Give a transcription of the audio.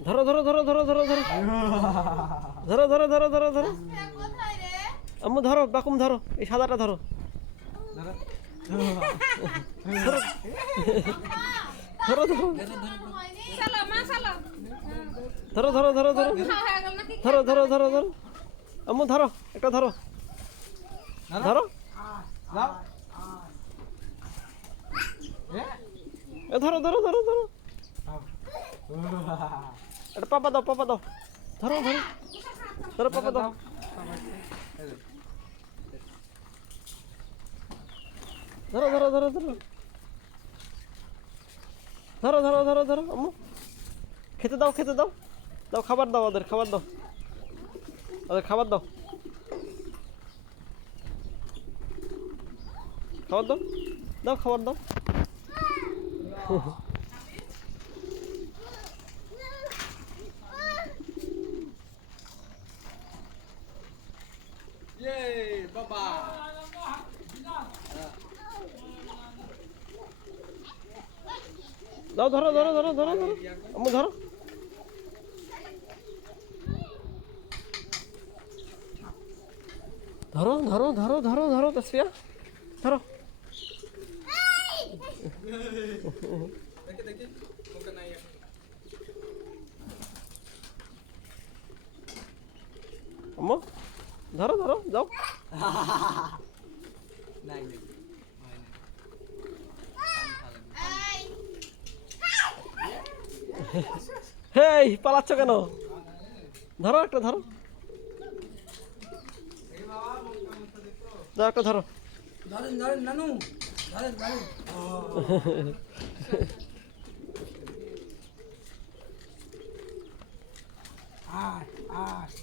ধরো ধরো ধরো ধরো ধরো ধরো ধরো ধরো ধরো ধরো ধরো আম্মু ধরো বাকুম ধরো এই সাদাটা ধরো ধরো ধরো ধরো ধরো ধরো ধরো ধরো ধরো ধরো ধরো আম্মু ধরো একটা ধরো ধরো এ ধরো ধরো ধরো ধরো এটা পাপা দাও ধরো ধরো ধরো পাপা দাও ধরো ধরো ধরো ধরো ধরো ধরো ধরো ধরো আম্মু খেতে দাও দাও খাবার দাও ওদের খাবার দাও খাবার দাও দাও খাবার দাও বাবা দাও ধরো ধরো ধরো ধরো ধরো আম্মু ধরো ধরো ধরো ধরো ধরো ধরো তাসফিয়া ধরো আম্মু ধরো ধরো যাও হেই পালাচ্ছ কেন ধরো একটা ধরো দাও একটা ধরো নানু আয়